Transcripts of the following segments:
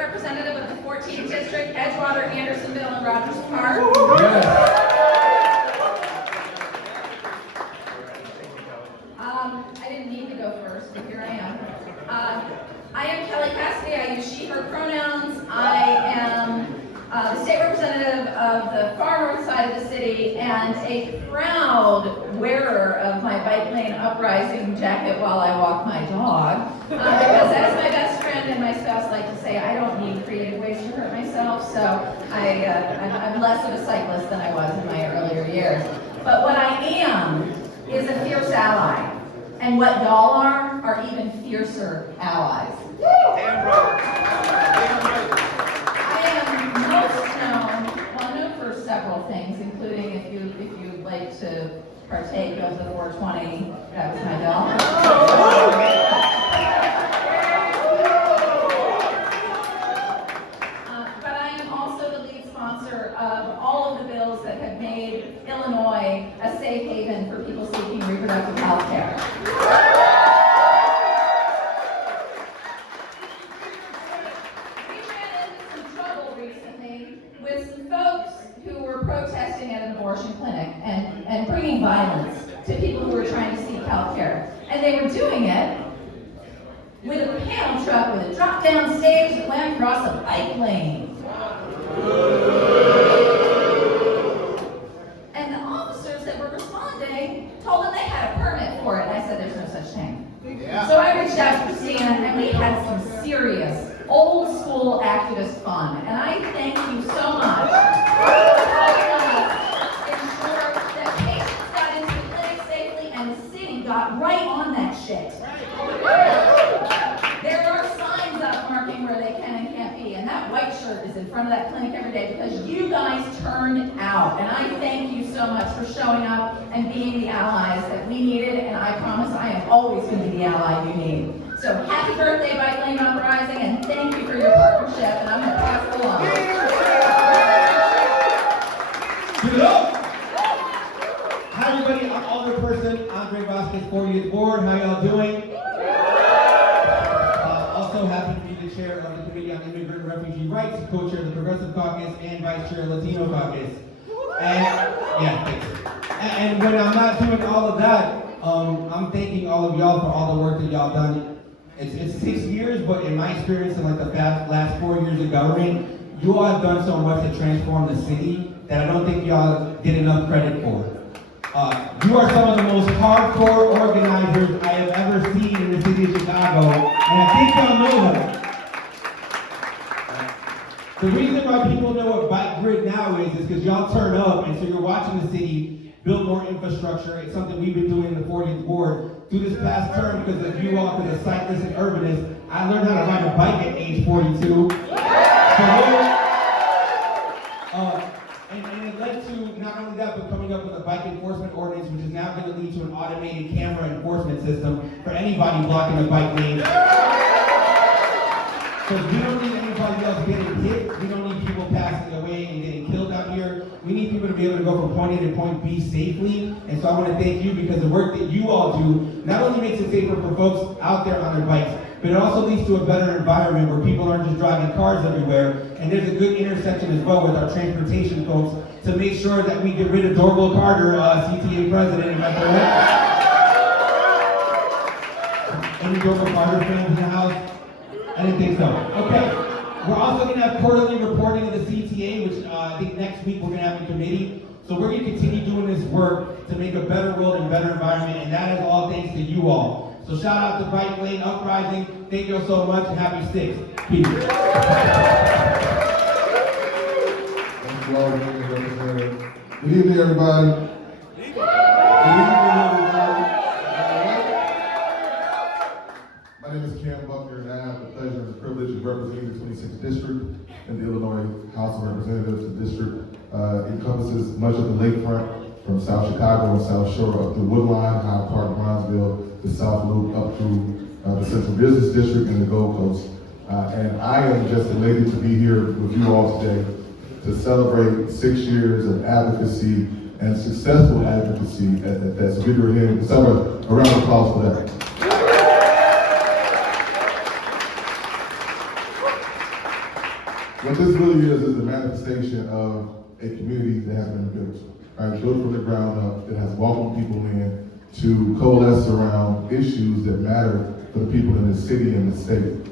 representative of the 14th District, Edgewater, Andersonville, and Rogers Park. I didn't need to go first, but here I am. I am Kelly Cassidy. I use she, her pronouns. I am the state representative of the far north side of the city and a proud wearer of my bike lane Uprising jacket while I walk my dog. Because as my best friend and my spouse like to say, I don't need creative ways to hurt myself, so I'm less of a cyclist than I was in my earlier years. But what I am is a fierce ally. And what y'all are even fiercer allies. Damn right. I am most known for several things, including if you'd like to partake of the 420, that was my bell. But I am also the lead sponsor of all of the bills that have made Illinois a safe haven for people seeking reproductive health care. With some folks who were protesting at an abortion clinic and bringing violence to people who were trying to seek health care. And they were doing it with a panel truck with a drop-down stage that went across a bike lane. And the officers that were responding told them they had a permit for it. And I said, there's no such thing. Yeah. So I reached out to Christina and we had some serious old school activist fun, and I thank you so much for helping us ensure that patients got into the clinic safely and the city got right on that shit. There are signs up marking where they can and can't be, and that white shirt is in front of that clinic every day because you guys turned out, and I thank you so much for showing up and being the allies that we needed, and I promise I am always going to be the ally you need. So happy birthday, Bike Lane Uprising, and thank you for your partnership, and I'm going to pass it along. Give it up! Hi everybody, I'm Alderperson Andre Vasquez, 40th Ward. How y'all doing? Also happy to be the chair of the Committee on Immigrant and Refugee Rights, co-chair of the Progressive Caucus, and vice chair of the Latino Caucus. And, yeah, thanks. And when I'm not doing all of that, I'm thanking all of y'all for all the work that y'all done. It's 6 years, but in my experience in like the last 4 years of government, you all have done so much to transform the city that I don't think y'all get enough credit for. You are some of the most hardcore organizers I have ever seen in the city of Chicago, and I think y'all know that. The reason why people know what Bike Grid now is because y'all turn up, and so you're watching the city build more infrastructure. It's something we've been doing in the 40th Ward. Through this past term, because of you all, because of cyclists and urbanists, I learned how to ride a bike at age 42. And it led to not only that, but coming up with a bike enforcement ordinance, which is now going to lead to an automated camera enforcement system for anybody blocking a bike lane. Because we don't need anybody else getting hit. We don't need people passing away and getting killed out here. We need people to be able to go from point A to point B safely. And so I want to thank you because the work that you all do not only makes it safer for folks out there on their bikes, but it also leads to a better environment where people aren't just driving cars everywhere. And there's a good intersection as well with our transportation folks to make sure that we get rid of Dorval Carter, CTA president. Am I correct? Any Dorval Carter fans in the house? I didn't think so. Okay. We're also going to have quarterly reporting of the CTA, which I think next week we're going to have in committee. So we're going to continue doing this work to make a better world and better environment, and that is all thanks to you all. So shout out to Bike Lane Uprising. Thank you all so much, and happy 6th. Peace. Thank you all for being represented. Good evening, everybody. Good evening, everybody. My name is Cam Buckner, and I have the pleasure and the privilege of representing the 26th District in the Illinois House of Representatives. The district encompasses much of the lakefront from South Chicago and South Shore up through Woodline, Hyde Park, Bronzeville, the South Loop, up through the Central Business District and the Gold Coast. And I am just elated to be here with you all today to celebrate 6 years of advocacy and successful advocacy at that. So give your hand, a round of applause for that. What this really is a manifestation of a community that has been built, right? Built from the ground up, that has welcomed people in to coalesce around issues that matter for the people in the city and the state.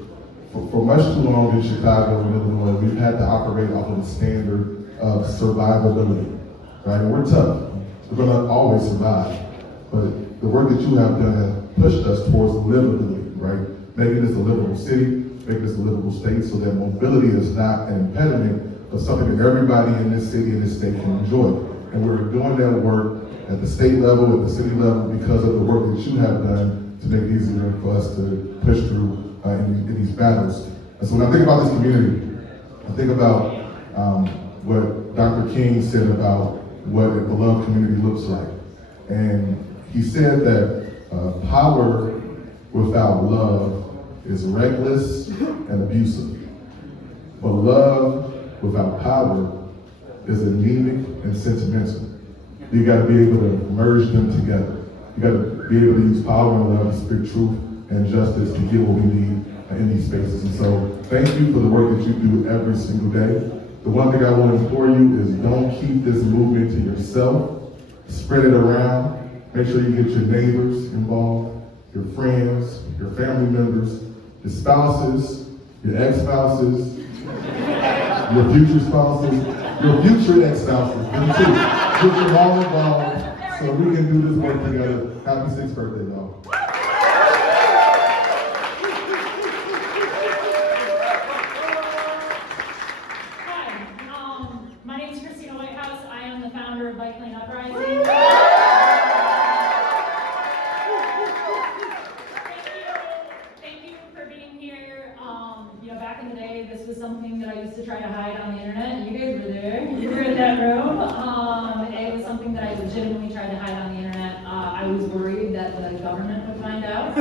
For much too long in Chicago and Illinois, we've had to operate off of the standard of survivability, right? And we're tough. We're gonna always survive. But the work that you have done has pushed us towards livability, right? Making this a livable city, making this a livable state so that mobility is not an impediment, but something that everybody in this city and this state can enjoy. And we're doing that work at the state level, at the city level, because of the work that you have done to make it easier for us to push through in these battles. And so when I think about this community, I think about what Dr. King said about what a beloved community looks like. And he said that power without love is reckless and abusive. But love without power is anemic and sentimental. You gotta be able to merge them together. You gotta be able to use power and love to speak truth and justice to get what we need in these spaces. And so thank you for the work that you do every single day. The one thing I want to implore you is don't keep this movement to yourself. Spread it around. Make sure you get your neighbors involved, your friends, your family members, your spouses, your ex-spouses, your future spouses, your future ex-spouses, them too. Get them all involved so we can do this work together. Happy 6th birthday, y'all. Uprising. Thank you for being here. Back in the day, this was something that I used to try to hide on the internet. You guys were there. You were in that room. It was something that I legitimately tried to hide on the internet. I was worried that the government would find out.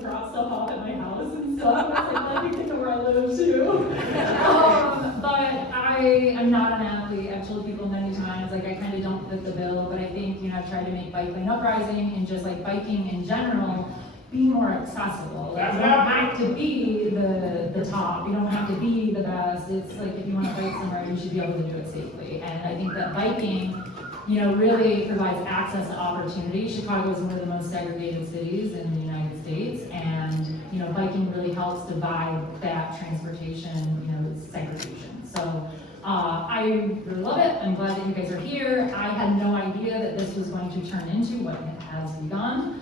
Drop stuff off at my house and stuff. I was like, let me think of where I live too. But I am not an athlete. I've told people many times, like I kind of don't fit the bill, but I think, I've tried to make Bike Lane Uprising and just like biking in general be more accessible. Like you don't have to be the top. You don't have to be the best. It's like if you want to bike somewhere, you should be able to do it safely. And I think that biking really provides access to opportunity. Chicago is one of the most segregated cities in the United States, and biking really helps divide that transportation, segregation. So I really love it. I'm glad that you guys are here. I had no idea that this was going to turn into what it has begun.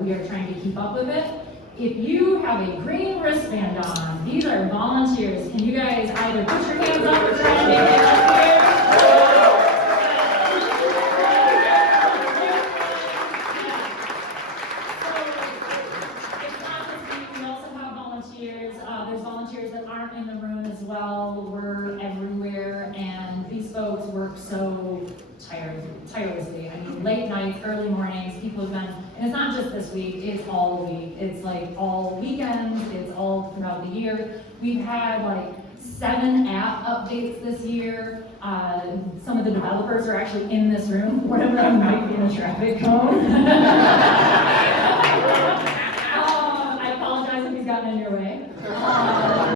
We are trying to keep up with it. If you have a green wristband on, these are volunteers. Can you guys either put your hands up or try to make it up here? There's volunteers that aren't in the room as well. We're everywhere, and these folks work so tirelessly. I mean, late nights, early mornings, people have been, and it's not just this week, it's all week. It's like all weekends, it's all throughout the year. We've had like 7 app updates this year. Some of the developers are actually in this room. One of them might be in a traffic cone.